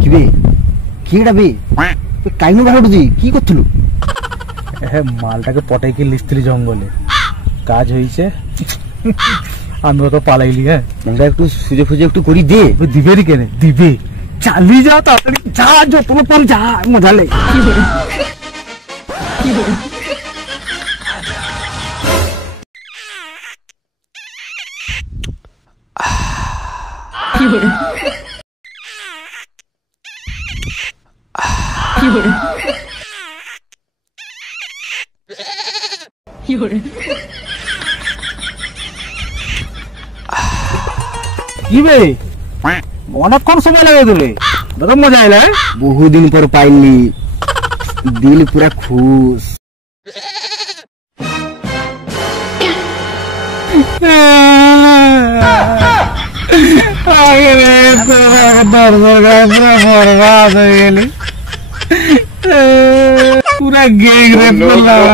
কিবে কিটা বে কাইনু বাড়ুজি কি করছিল? হ্যাঁ, মালটাকে পটাইকে লিস্ত্রি জঙ্গলে কাজ হয়েছে, আমরা তো পালাইলি। হ্যাঁ, একটু সুজে ফুজে একটু করি দে। দিবে রে কেন দিবে, চালিয়ে যা তাড়াতাড়ি যা, যত পর যা, মজা লাগে। কি বে অনেকক্ষণ সময় লাগে তোরে, দাদা মজা এলো। বহুদিন পর পাইলি, দিল পুরা খুশ। पूरा गैंग रेप कर लगा